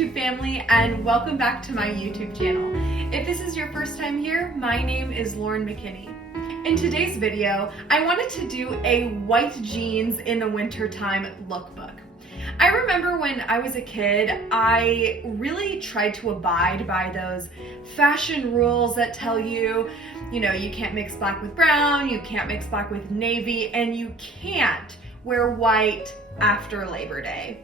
YouTube family, and welcome back to my YouTube channel. If this is your first time here, my name is McKinney. In today's video, I wanted to do a white jeans in the wintertime lookbook. I remember when I was a kid, I really tried to abide by those fashion rules that tell you, you can't mix black with brown, you can't mix black with navy, and you can't wear white after Labor Day.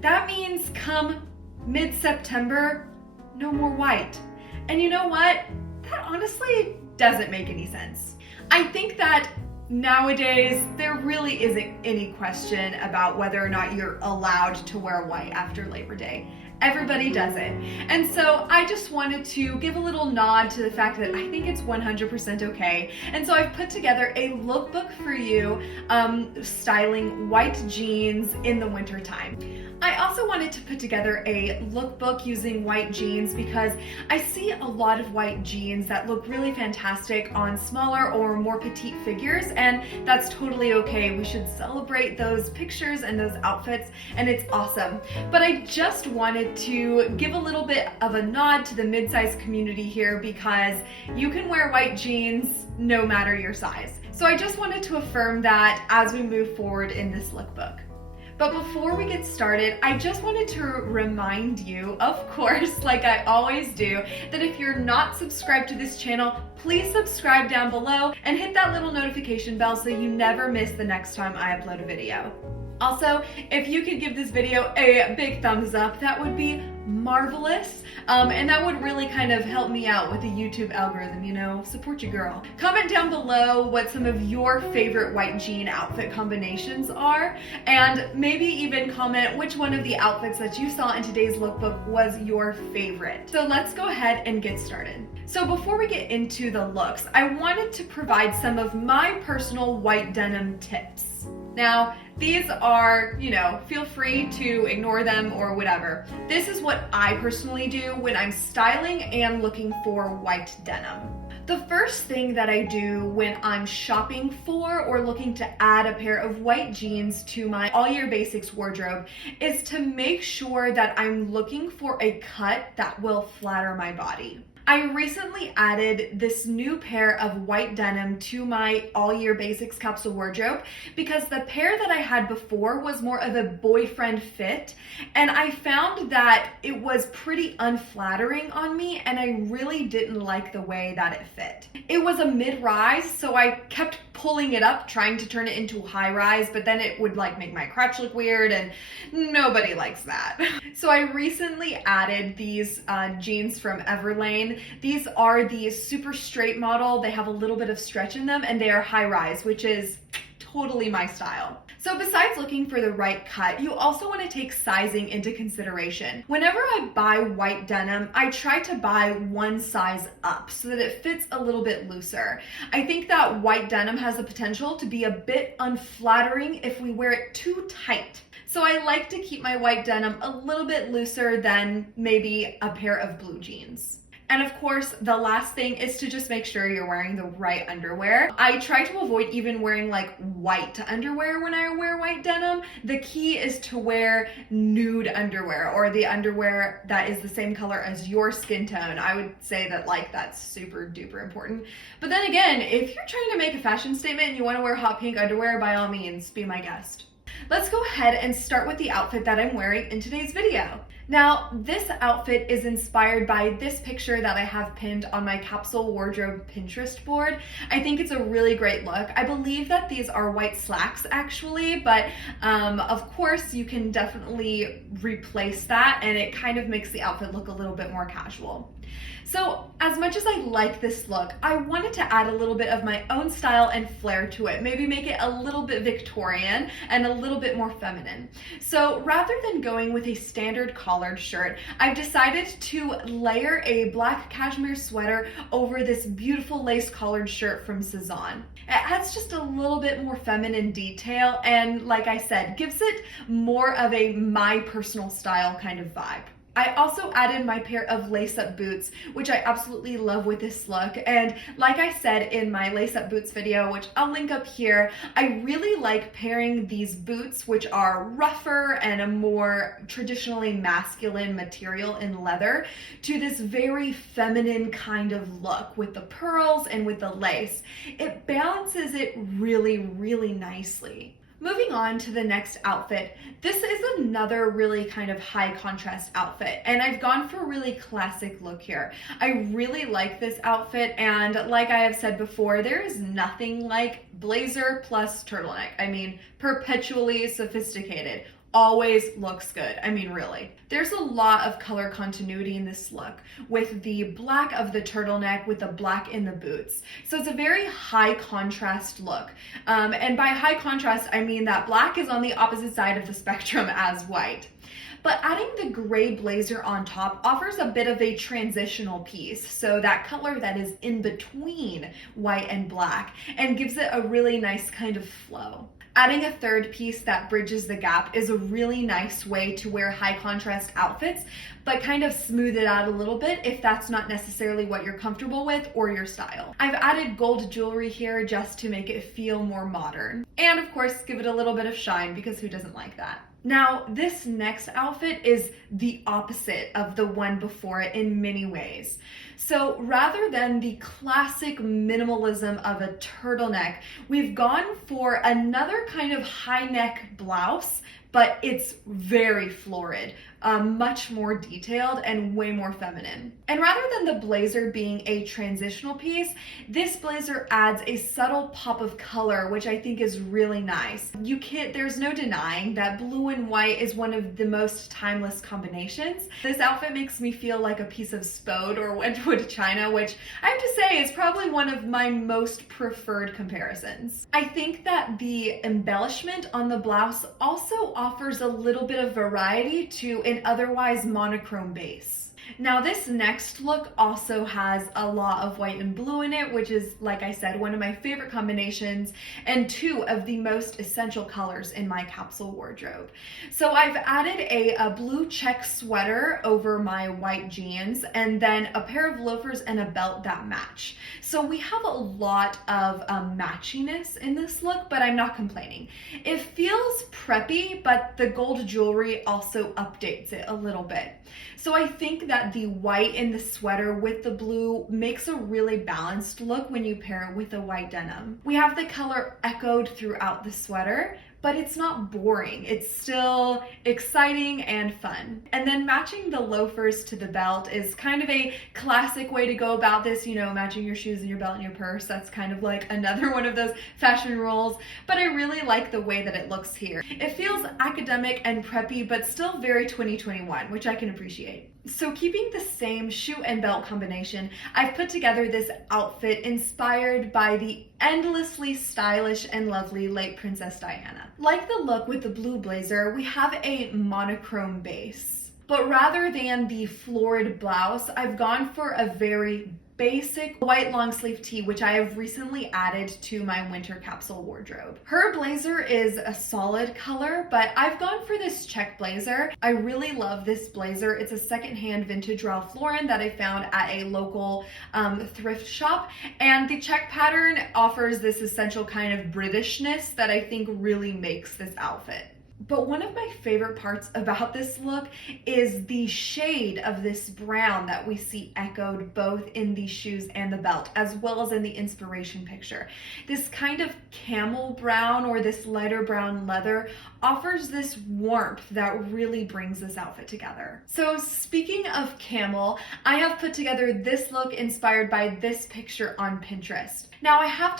That means come mid-September, no more white. And you know what? That honestly doesn't make any sense. I think that nowadays, there really isn't any question about whether or not you're allowed to wear white after Labor Day. Everybody does it. And so I just wanted to give a little nod to the fact that I think it's 100% okay. And so I've put together a lookbook for you styling white jeans in the wintertime. I also wanted to put together a lookbook using white jeans because I see a lot of white jeans that look really fantastic on smaller or more petite figures, and that's totally okay. We should celebrate those pictures and those outfits, and it's awesome. But I just wanted to give a little bit of a nod to the mid-size community here because you can wear white jeans no matter your size. So I just wanted to affirm that as we move forward in this lookbook. But before we get started, I just wanted to remind you, of course, like I always do, that if you're not subscribed to this channel, please subscribe down below and hit that little notification bell so you never miss the next time I upload a video. Also, if you could give this video a big thumbs up, that would be marvelous. And that would really kind of help me out with the YouTube algorithm, support your girl. Comment down below what some of your favorite white jean outfit combinations are, and maybe even comment which one of the outfits that you saw in today's lookbook was your favorite. So let's go ahead and get started. So before we get into the looks, I wanted to provide some of my personal white denim tips. Now, these are, feel free to ignore them or whatever. This is what I personally do when I'm styling and looking for white denim. The first thing that I do when I'm shopping for or looking to add a pair of white jeans to my all year basics wardrobe is to make sure that I'm looking for a cut that will flatter my body. I recently added this new pair of white denim to my all year basics capsule wardrobe because the pair that I had before was more of a boyfriend fit, and I found that it was pretty unflattering on me and I really didn't like the way that it fit. It was a mid-rise, so I kept pulling it up trying to turn it into high rise, but then it would make my crotch look weird and nobody likes that. So I recently added these jeans from Everlane. These are the super straight model. They have a little bit of stretch in them and they are high rise, which is totally my style. So besides looking for the right cut, you also want to take sizing into consideration. Whenever I buy white denim, I try to buy one size up so that it fits a little bit looser. I think that white denim has the potential to be a bit unflattering if we wear it too tight. So I like to keep my white denim a little bit looser than maybe a pair of blue jeans. And of course, the last thing is to just make sure you're wearing the right underwear. I try to avoid even wearing white underwear when I wear white denim. The key is to wear nude underwear or the underwear that is the same color as your skin tone. I would say that that's super duper important. But then again, if you're trying to make a fashion statement and you want to wear hot pink underwear, by all means, be my guest. Let's go ahead and start with the outfit that I'm wearing in today's video. Now, this outfit is inspired by this picture that I have pinned on my capsule wardrobe Pinterest board. I think it's a really great look. I believe that these are white slacks actually, but of course you can definitely replace that and it kind of makes the outfit look a little bit more casual. So as much as I like this look, I wanted to add a little bit of my own style and flair to it, maybe make it a little bit Victorian and a little bit more feminine. So rather than going with a standard collared shirt, I've decided to layer a black cashmere sweater over this beautiful lace collared shirt from Cezanne. It adds just a little bit more feminine detail and, like I said, gives it more of a my personal style kind of vibe. I also added my pair of lace-up boots, which I absolutely love with this look. And like I said in my lace-up boots video, which I'll link up here, I really like pairing these boots, which are rougher and a more traditionally masculine material in leather, to this very feminine kind of look with the pearls and with the lace. It balances it really, really nicely. Moving on to the next outfit, this is another really kind of high contrast outfit, and I've gone for a really classic look here. I really like this outfit, and like I have said before, there is nothing like blazer plus turtleneck. I mean, perpetually sophisticated. Always looks good. I mean, really. There's a lot of color continuity in this look with the black of the turtleneck with the black in the boots. So it's a very high contrast look. And by high contrast, I mean that black is on the opposite side of the spectrum as white. But adding the gray blazer on top offers a bit of a transitional piece, so that color that is in between white and black, and gives it a really nice kind of flow. Adding a third piece that bridges the gap is a really nice way to wear high contrast outfits, but kind of smooth it out a little bit if that's not necessarily what you're comfortable with or your style. I've added gold jewelry here just to make it feel more modern. And of course, give it a little bit of shine, because who doesn't like that? Now, this next outfit is the opposite of the one before it in many ways. So rather than the classic minimalism of a turtleneck, we've gone for another kind of high neck blouse, but it's very florid, much more detailed and way more feminine. And rather than the blazer being a transitional piece, this blazer adds a subtle pop of color, which I think is really nice. There's no denying that blue and white is one of the most timeless combinations. This outfit makes me feel like a piece of spode or Wedgwood china, which I have to say is probably one of my most preferred comparisons. I think that the embellishment on the blouse also offers a little bit of variety to an otherwise monochrome base. Now, this next look also has a lot of white and blue in it, which is, like I said, one of my favorite combinations and two of the most essential colors in my capsule wardrobe. So I've added a blue check sweater over my white jeans, and then a pair of loafers and a belt that match. So we have a lot of matchiness in this look, but I'm not complaining. It feels preppy, but the gold jewelry also updates it a little bit. So I think that the white in the sweater with the blue makes a really balanced look when you pair it with the white denim. We have the color echoed throughout the sweater, but it's not boring. It's still exciting and fun. And then matching the loafers to the belt is kind of a classic way to go about this, you know, matching your shoes and your belt and your purse. That's kind of like another one of those fashion rules, but I really like the way that it looks here. It feels academic and preppy, but still very 2021, which I can appreciate. So keeping the same shoe and belt combination, I've put together this outfit inspired by the endlessly stylish and lovely late Princess Diana. Like the look with the blue blazer, we have a monochrome base. But rather than the florid blouse, I've gone for a very basic white long sleeve tee, which I have recently added to my winter capsule wardrobe. Her blazer is a solid color, but I've gone for this check blazer. I really love this blazer. It's a secondhand vintage Ralph Lauren that I found at a local thrift shop, and the check pattern offers this essential kind of Britishness that I think really makes this outfit. But one of my favorite parts about this look is the shade of this brown that we see echoed both in the shoes and the belt, as well as in the inspiration picture. This kind of camel brown or this lighter brown leather offers this warmth that really brings this outfit together. So speaking of camel, I have put together this look inspired by this picture on Pinterest. Now I have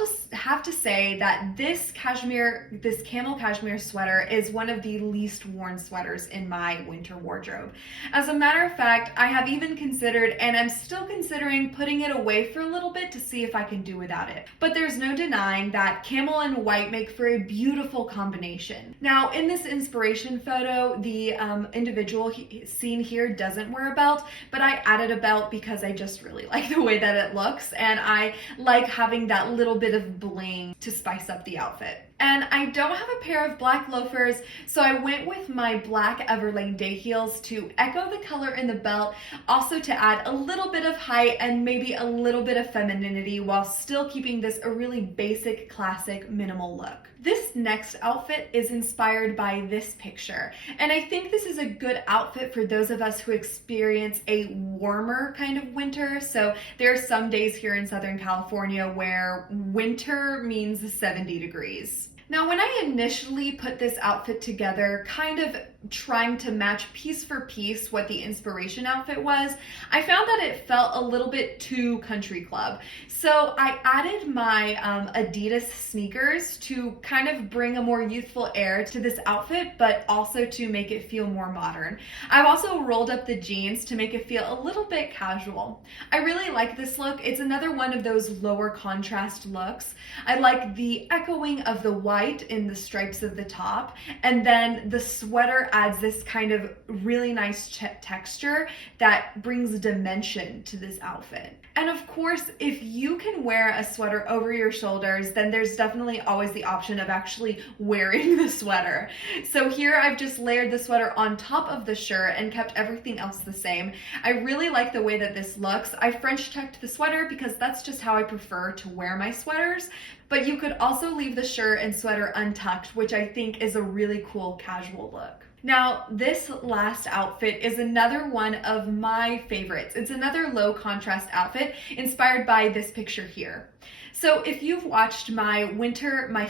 to say that this camel cashmere sweater is one of the least worn sweaters in my winter wardrobe. As a matter of fact, I have even considered, and I'm still considering, putting it away for a little bit to see if I can do without it. But there's no denying that camel and white make for a beautiful combination. Now in this inspiration photo, the individual seen here doesn't wear a belt, but I added a belt because I just really like the way that it looks, and I like having that little bit of bling to spice up the outfit. And I don't have a pair of black loafers, so I went with my black Everlane day heels to echo the color in the belt, also to add a little bit of height and maybe a little bit of femininity while still keeping this a really basic, classic, minimal look. This next outfit is inspired by this picture, and I think this is a good outfit for those of us who experience a warmer kind of winter. So there are some days here in Southern California where winter means 70 degrees. Now, when I initially put this outfit together, kind of trying to match piece for piece what the inspiration outfit was, I found that it felt a little bit too country club. So I added my Adidas sneakers to kind of bring a more youthful air to this outfit, but also to make it feel more modern. I've also rolled up the jeans to make it feel a little bit casual. I really like this look. It's another one of those lower contrast looks. I like the echoing of the white in the stripes of the top, and then the sweater adds this kind of really nice texture that brings dimension to this outfit. And of course, if you can wear a sweater over your shoulders, then there's definitely always the option of actually wearing the sweater. So here I've just layered the sweater on top of the shirt and kept everything else the same. I really like the way that this looks. I French tucked the sweater because that's just how I prefer to wear my sweaters. But you could also leave the shirt and sweater untucked, which I think is a really cool casual look. Now, this last outfit is another one of my favorites. It's another low contrast outfit inspired by this picture here. So if you've watched my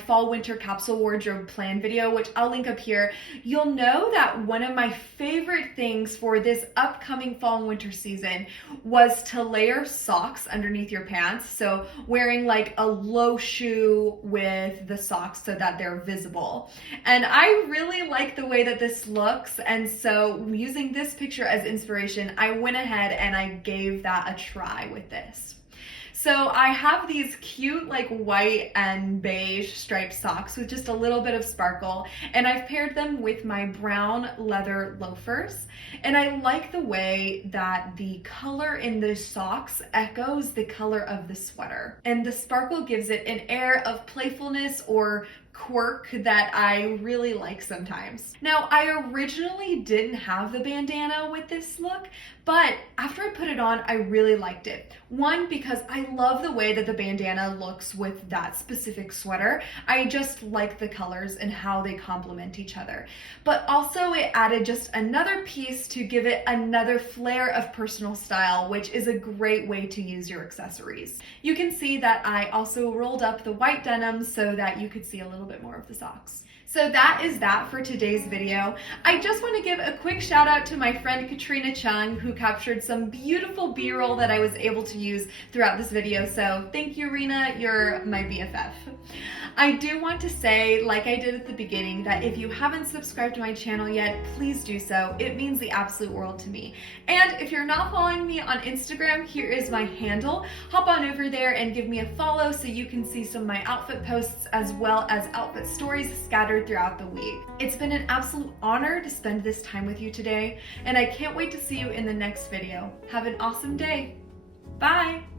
fall winter capsule wardrobe plan video, which I'll link up here, you'll know that one of my favorite things for this upcoming fall and winter season was to layer socks underneath your pants. So wearing like a low shoe with the socks so that they're visible. And I really like the way that this looks. And so using this picture as inspiration, I went ahead and I gave that a try with this. So I have these cute like white and beige striped socks with just a little bit of sparkle, and I've paired them with my brown leather loafers. And I like the way that the color in the socks echoes the color of the sweater. And the sparkle gives it an air of playfulness or quirk that I really like sometimes. Now, I originally didn't have the bandana with this look, but after I put it on, I really liked it. One, because I love the way that the bandana looks with that specific sweater. I just like the colors and how they complement each other. But also it added just another piece to give it another flair of personal style, which is a great way to use your accessories. You can see that I also rolled up the white denim so that you could see a little bit more of the socks. So that is that for today's video. I just want to give a quick shout out to my friend Katrina Chung, who captured some beautiful B-roll that I was able to use throughout this video. So thank you, Rena, you're my BFF. I do want to say, like I did at the beginning, that if you haven't subscribed to my channel yet, please do so. It means the absolute world to me. And if you're not following me on Instagram, here is my handle. Hop on over there and give me a follow so you can see some of my outfit posts as well as outfit stories scattered throughout the week. It's been an absolute honor to spend this time with you today, and I can't wait to see you in the next video. Have an awesome day. Bye!